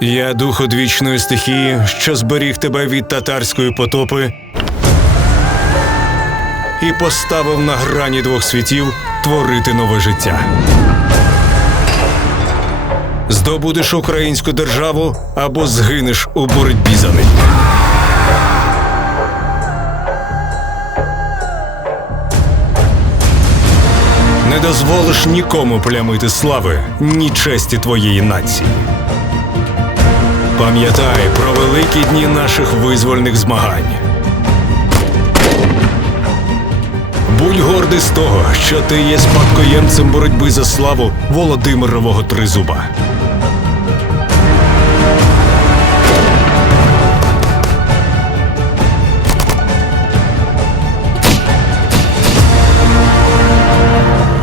Я дух одвічної стихії, що зберіг тебе від татарської потопи і поставив на грані двох світів творити нове життя. Здобудеш українську державу або згинеш у боротьбі за неї. Не дозволиш нікому плямити слави, ні честі твоєї нації. Пам'ятай про великі дні наших визвольних змагань. Будь гордий з того, що ти є спадкоємцем боротьби за славу Володимирового Тризуба.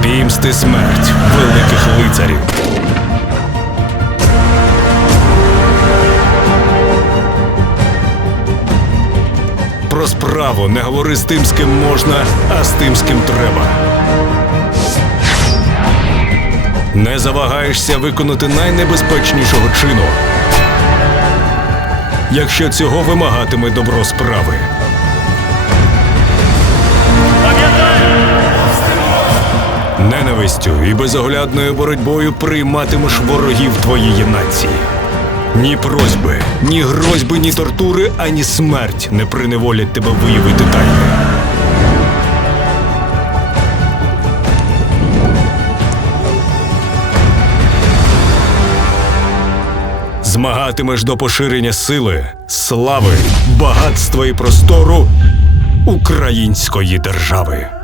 Пімсти смерть великих лицарів. Про справу не говори з тим, з ким можна, а з тим, з ким треба. Не завагаєшся виконати найнебезпечнішого чину, якщо цього вимагатиме добро справи. Ненавистю і безоглядною боротьбою прийматимеш ворогів твоєї нації. Ні просьби, ні грозьби, ні тортури, ані смерть не приневолять тебе виявити тайне. Змагатимеш до поширення сили, слави, багатства і простору української держави.